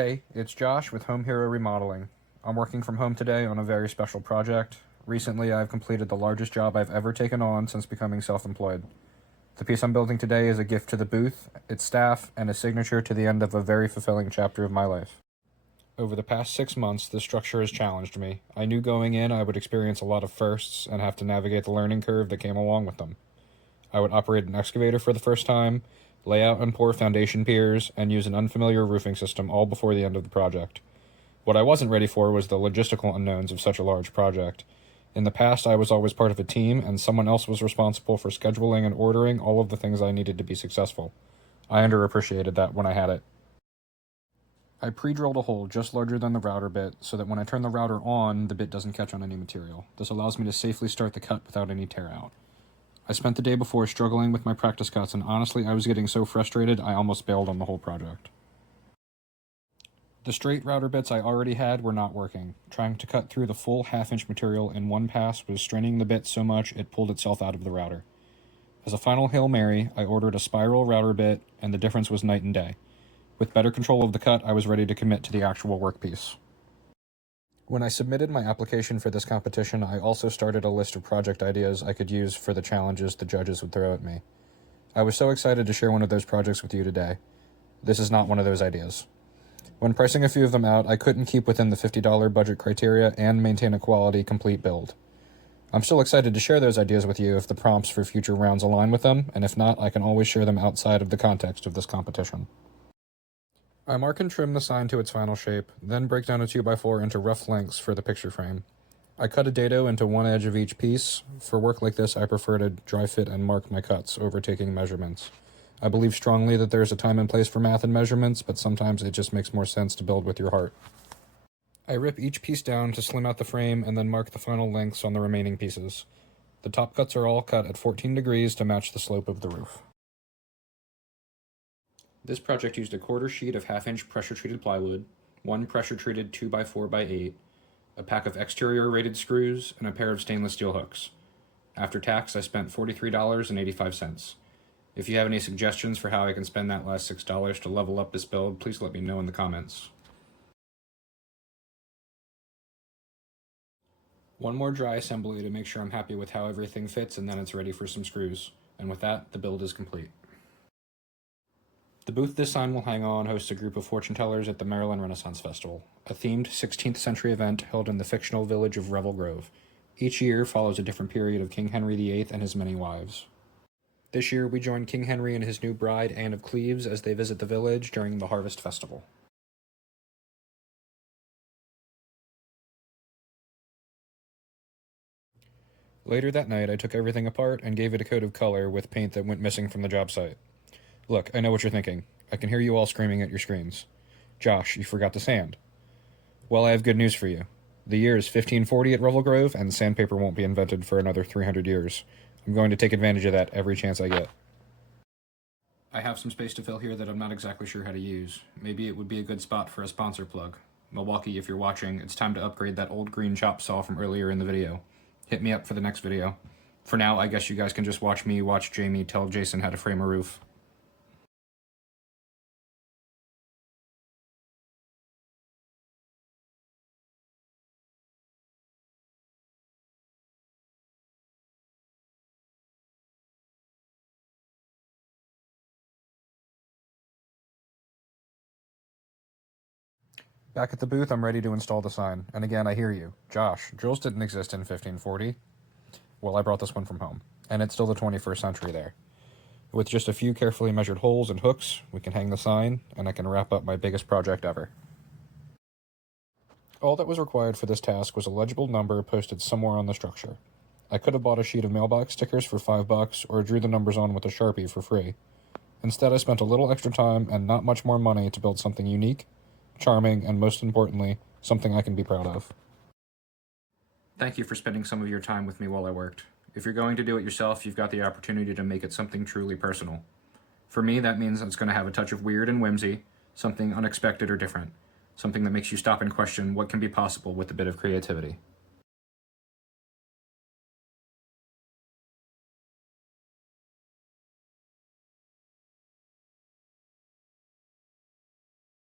Hey, it's Josh with Home Hero Remodeling. I'm working from home today on a very special project. Recently, I've completed the largest job I've ever taken on since becoming self-employed. The piece I'm building today is a gift to the booth, its staff, and a signature to the end of a very fulfilling chapter of my life. Over the past 6 months, this structure has challenged me. I knew going in I would experience a lot of firsts and have to navigate the learning curve that came along with them. I would operate an excavator for the first time, lay out and pour foundation piers, and use an unfamiliar roofing system all before the end of the project. What I wasn't ready for was the logistical unknowns of such a large project. In the past, I was always part of a team, and someone else was responsible for scheduling and ordering all of the things I needed to be successful. I underappreciated that when I had it. I pre-drilled a hole just larger than the router bit so that when I turn the router on, the bit doesn't catch on any material. This allows me to safely start the cut without any tear out. I spent the day before struggling with my practice cuts, and honestly, I was getting so frustrated I almost bailed on the whole project. The straight router bits I already had were not working. Trying to cut through the full half-inch material in one pass was straining the bit so much it pulled itself out of the router. As a final Hail Mary, I ordered a spiral router bit, and the difference was night and day. With better control of the cut, I was ready to commit to the actual workpiece. When I submitted my application for this competition, I also started a list of project ideas I could use for the challenges the judges would throw at me. I was so excited to share one of those projects with you today. This is not one of those ideas. When pricing a few of them out, I couldn't keep within the $50 budget criteria and maintain a quality, complete build. I'm still excited to share those ideas with you if the prompts for future rounds align with them, and if not, I can always share them outside of the context of this competition. I mark and trim the sign to its final shape, then break down a 2x4 into rough lengths for the picture frame. I cut a dado into one edge of each piece. For work like this, I prefer to dry fit and mark my cuts over taking measurements. I believe strongly that there is a time and place for math and measurements, but sometimes it just makes more sense to build with your heart. I rip each piece down to slim out the frame and then mark the final lengths on the remaining pieces. The top cuts are all cut at 14 degrees to match the slope of the roof. This project used a quarter sheet of half-inch pressure-treated plywood, one pressure-treated 2x4x8, a pack of exterior rated screws, and a pair of stainless steel hooks. After tax, I spent $43.85. If you have any suggestions for how I can spend that last $6 to level up this build, please let me know in the comments. One more dry assembly to make sure I'm happy with how everything fits, and then it's ready for some screws. And with that, the build is complete. The booth this sign will hang on hosts a group of fortune tellers at the Maryland Renaissance Festival, a themed 16th century event held in the fictional village of Revel Grove. Each year follows a different period of King Henry VIII and his many wives. This year we join King Henry and his new bride, Anne of Cleves, as they visit the village during the Harvest Festival. Later that night, I took everything apart and gave it a coat of color with paint that went missing from the job site. Look, I know what you're thinking. I can hear you all screaming at your screens. Josh, you forgot the sand. Well, I have good news for you. The year is 1540 at Revel Grove, and sandpaper won't be invented for another 300 years. I'm going to take advantage of that every chance I get. I have some space to fill here that I'm not exactly sure how to use. Maybe it would be a good spot for a sponsor plug. Milwaukee, if you're watching, it's time to upgrade that old green chop saw from earlier in the video. Hit me up for the next video. For now, I guess you guys can just watch me watch Jamie tell Jason how to frame a roof. Back at the booth, I'm ready to install the sign. And again, I hear you. Josh, drills didn't exist in 1540. Well, I brought this one from home. And it's still the 21st century there. With just a few carefully measured holes and hooks, we can hang the sign, and I can wrap up my biggest project ever. All that was required for this task was a legible number posted somewhere on the structure. I could have bought a sheet of mailbox stickers for $5 or drew the numbers on with a Sharpie for free. Instead, I spent a little extra time and not much more money to build something unique, charming, and most importantly, something I can be proud of. Thank you for spending some of your time with me while I worked. If you're going to do it yourself, you've got the opportunity to make it something truly personal. For me, that means it's going to have a touch of weird and whimsy, something unexpected or different, something that makes you stop and question what can be possible with a bit of creativity.